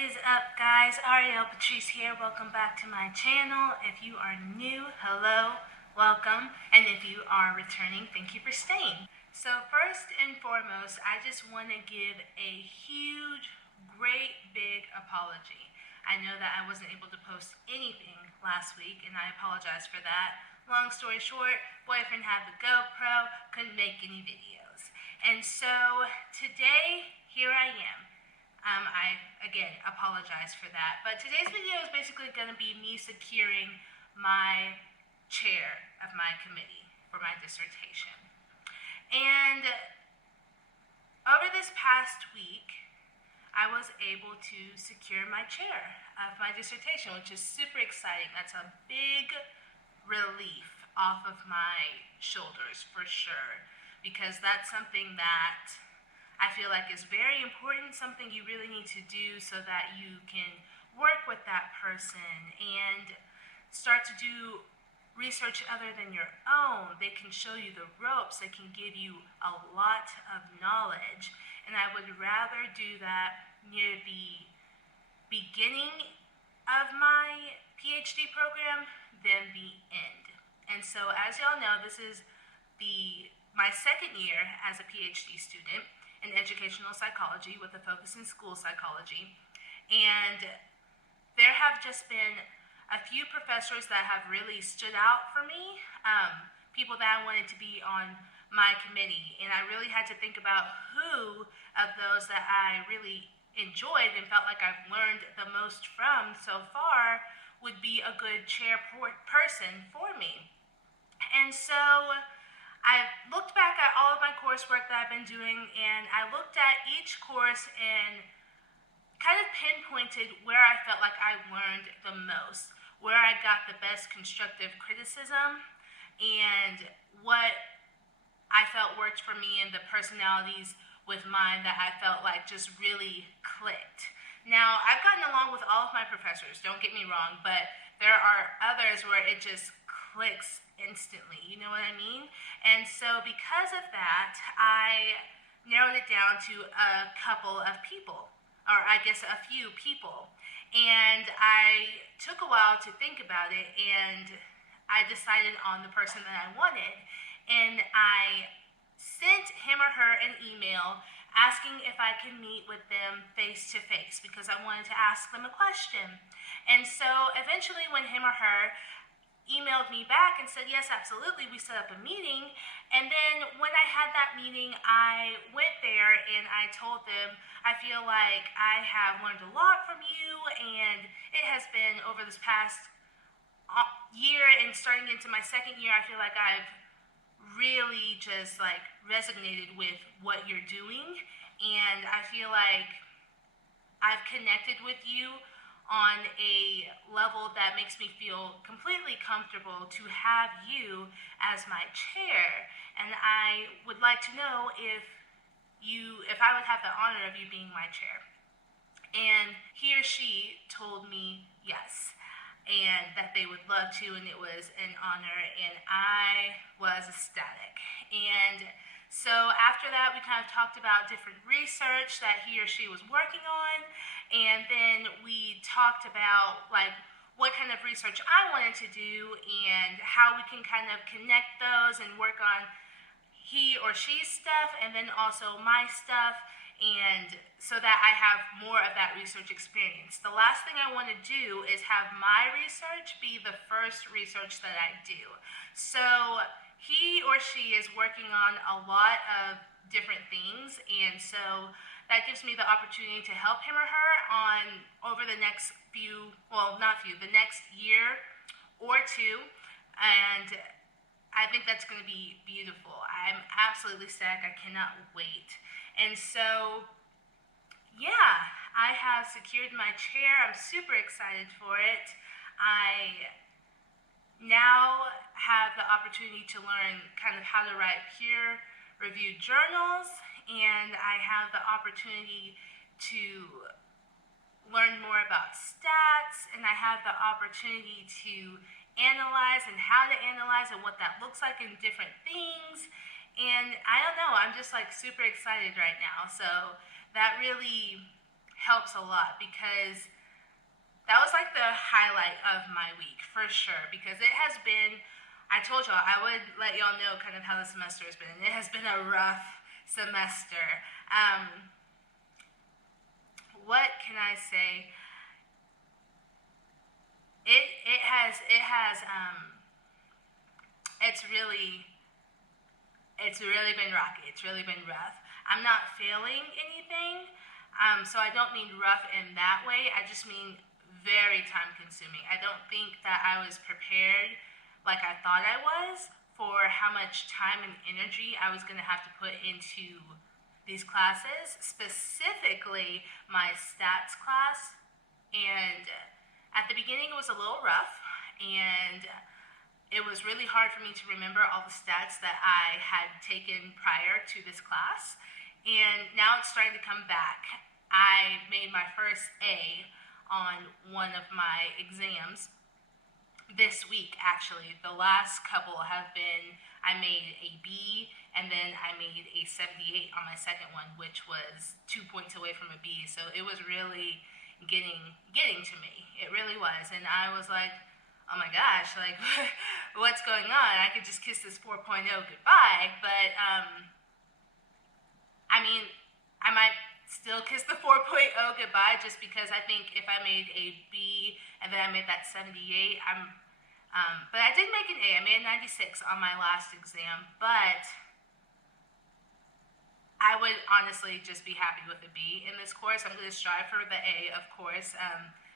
is up, guys? Ariel Patrice here. Welcome back to my channel. If you are new, hello, welcome. And if you are returning, thank you for staying. So first and foremost, I just want to give a huge, great, big apology. I know that I wasn't able to post anything last week, and I apologize for that. Long story short, boyfriend had the GoPro, couldn't make any videos. And so today, here I am. I, again, apologize for that. But today's video is basically going to be me securing my chair of my committee for my dissertation. And over this past week, I was able to secure my chair of my dissertation, which is super exciting. That's a big relief off of my shoulders for sure, because that's something that I feel like is very important, something you really need to do so that you can work with that person and start to do research other than your own. They can show you the ropes, they can give you a lot of knowledge, and I would rather do that near the beginning of my Ph.D. program than the end. And so, as y'all know, this is my second year as a Ph.D. student in educational psychology with a focus in school psychology. And there have just been a few professors that have really stood out for me, people that I wanted to be on my committee. And I really had to think about who of those that I really enjoyed and felt like I've learned the most from so far would be a good chair person for me. And so I looked back at all of my coursework that I've been doing, and I looked at each course and kind of pinpointed where I felt like I learned the most, where I got the best constructive criticism, and what I felt worked for me, and the personalities with mine that I felt like just really clicked. Now, I've gotten along with all of my professors, don't get me wrong, but there are others where it just clicks instantly, you know what I mean? And so because of that, I narrowed it down to a couple of people, or I guess a few people. And I took a while to think about it, and I decided on the person that I wanted, and I sent him or her an email asking if I could meet with them face to face because I wanted to ask them a question. And so eventually when him or her emailed me back and said, yes, absolutely, we set up a meeting. And then when I had that meeting, I went there and I told them, I feel like I have learned a lot from you, and it has been over this past year and starting into my second year, I feel like I've really just like resonated with what you're doing, and I feel like I've connected with you on a level that makes me feel completely comfortable to have you as my chair. And I would like to know if I would have the honor of you being my chair. And he or she told me yes, and that they would love to, and it was an honor, and I was ecstatic. And so after that, we kind of talked about different research that he or she was working on, and then we talked about like what kind of research I wanted to do and how we can kind of connect those and work on he or she's stuff and then also my stuff, and so that I have more of that research experience. The last thing I want to do is have my research be the first research that I do. So he or she is working on a lot of different things, and so that gives me the opportunity to help him or her on over the next the next year or two, and I think that's going to be beautiful. I'm absolutely ecstatic. I cannot wait. And so, yeah, I have secured my chair. I'm super excited for it. I now have the opportunity to learn kind of how to write peer-reviewed journals, and I have the opportunity to learn more about stats, and I have the opportunity to analyze and how to analyze and what that looks like in different things. And I don't know, I'm just like super excited right now. So that really helps a lot, because that was like the highlight of my week for sure, because it has been, I told y'all I would let y'all know kind of how the semester has been. It has been a rough semester. What can I say? It's really been rocky. It's really been rough. I'm not failing anything, so I don't mean rough in that way. I just mean very time consuming. I don't think that I was prepared like I thought I was for how much time and energy I was going to have to put into these classes, specifically my stats class. And at the beginning it was a little rough, and it was really hard for me to remember all the stats that I had taken prior to this class. And now it's starting to come back. I made my first A on one of my exams this week, actually. The last couple have been, I made a B, and then I made a 78 on my second one, which was 2 points away from a B. So it was really getting to me. It really was. And I was like, oh my gosh, like, what's going on? I could just kiss this 4.0 goodbye. But I mean, I might still kiss the 4.0 goodbye, just because I think if I made a B and then I made that 78, but I did make an A. I made a 96 on my last exam, but I would honestly just be happy with a B in this course. I'm going to strive for the A, of course,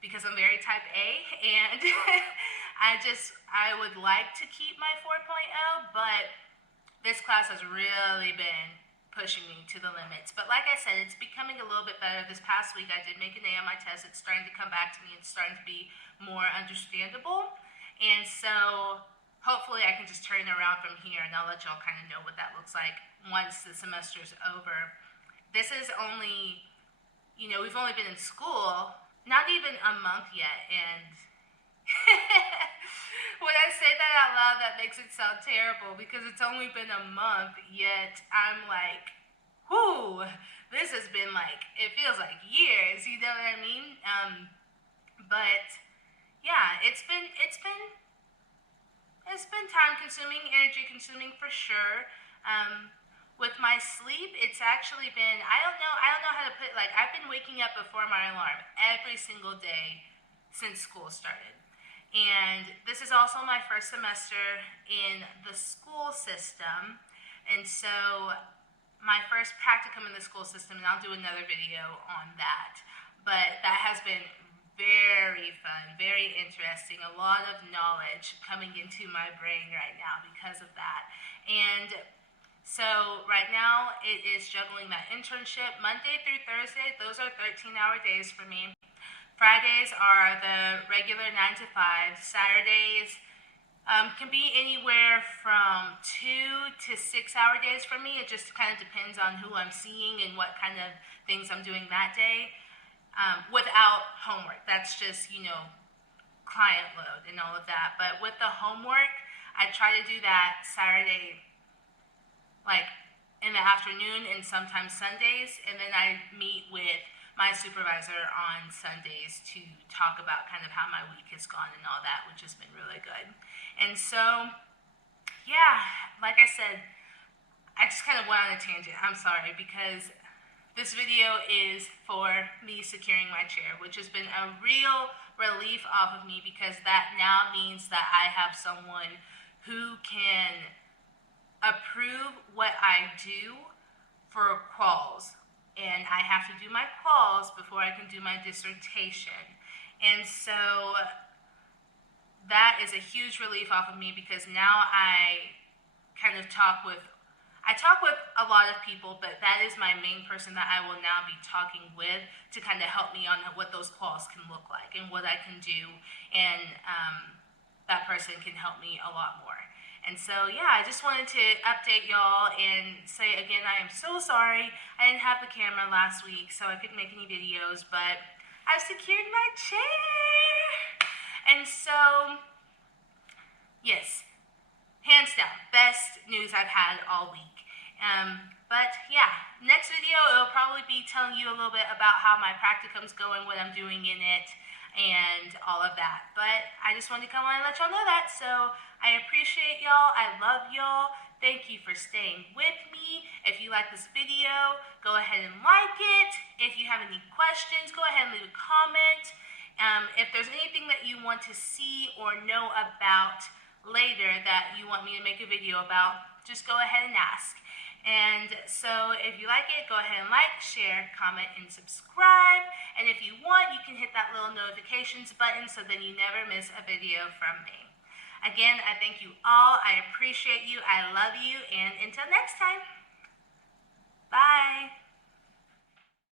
because I'm very type A, and I would like to keep my 4.0, but this class has really been pushing me to the limits. But like I said, it's becoming a little bit better. This past week I did make an A on my test. It's starting to come back to me. It's starting to be more understandable. And so hopefully I can just turn around from here, and I'll let y'all kind of know what that looks like once the semester's over. This is only, we've only been in school not even a month yet, and when I say that out loud, that makes it sound terrible, because it's only been a month, yet I'm like, whoo, this has been like, it feels like years, you know what I mean? But yeah, it's been time consuming, energy consuming for sure. With my sleep, it's actually been, I don't know how to put it, like, I've been waking up before my alarm every single day since school started. And this is also my first semester in the school system, and so my first practicum in the school system, and I'll do another video on that. But that has been very fun, very interesting, a lot of knowledge coming into my brain right now because of that. And so right now it is juggling that internship. Monday through Thursday, those are 13-hour days for me. Fridays are the regular 9 to 5. Saturdays can be anywhere from 2 to 6 hour days for me. It just kind of depends on who I'm seeing and what kind of things I'm doing that day. Without homework, that's just, client load and all of that. But with the homework, I try to do that Saturday, like in the afternoon, and sometimes Sundays, and then I meet with my supervisor on Sundays to talk about kind of how my week has gone and all that, which has been really good. And so, yeah, like I said, I just kind of went on a tangent. I'm sorry, because this video is for me securing my chair, which has been a real relief off of me, because that now means that I have someone who can approve what I do for quals. And I have to do my quals before I can do my dissertation. And so that is a huge relief off of me, because now I talk with a lot of people, but that is my main person that I will now be talking with to kind of help me on what those quals can look like and what I can do. And that person can help me a lot more. And so, yeah, I just wanted to update y'all and say again, I am so sorry I didn't have the camera last week, so I couldn't make any videos, but I've secured my chair. And so, yes, hands down, best news I've had all week. But yeah, next video it'll probably be telling you a little bit about how my practicum's going, what I'm doing in it, and all of that. But I just wanted to come on and let y'all know that. So I appreciate y'all. I love y'all. Thank you for staying with me. If you like this video, go ahead and like it. If you have any questions, go ahead and leave a comment. If there's anything that you want to see or know about later that you want me to make a video about, just go ahead and ask. And so if you like it, go ahead and like, share, comment, and subscribe. And if you want, you can hit that little notifications button so then you never miss a video from me. Again, I thank you all. I appreciate you. I love you. And until next time, bye.